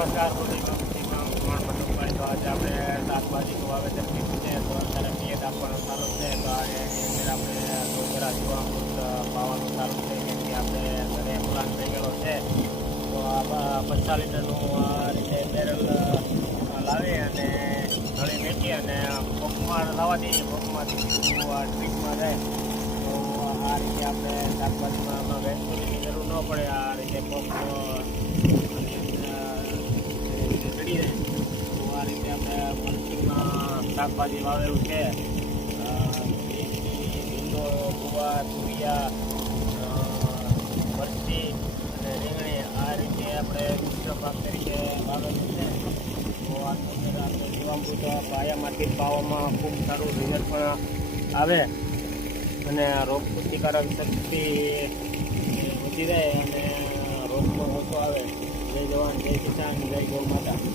નમસ્કાર તો આજે આપણે શાકભાજીનું વાવેતર છે તો અત્યારે પિયત આપવાનો છે તો એની અંદર આપણે ડોગરા જીવામૃત પાવાનું ચાલુ છે કેમ આપણે ઘરે પ્લાન થઈ છે તો પચાસ લીટરનું રીતે બેરલ લાવી અને નળી વેચી અને પંપમાં લાવવા દઈએ પંપમાંથી ટ્રીપમાં જાય આ રીતે આપણે શાકભાજીમાં વેચવાની જરૂર ન પડે, આ રીતે પંપ ચડી જાય તો આ રીતે આપણે પંચીમાં શાકભાજી વાવેલું છે. ભીંડો ગુવાર તુરિયા મરચી અને રીંગણી આ રીતે આપણે મિશ્ર પાક તરીકે વાવેલું છે. તો આપણે જીવામૃત પાયામાંથી પાવામાં ખૂબ સારું રિઝલ્ટ પણ આવે અને રોગ પ્રતિકારક શક્તિ વધી રહે અને રોગ પણ ઓછો આવે. જય જવાન, જય કિસાન, જય ગૌ માતા.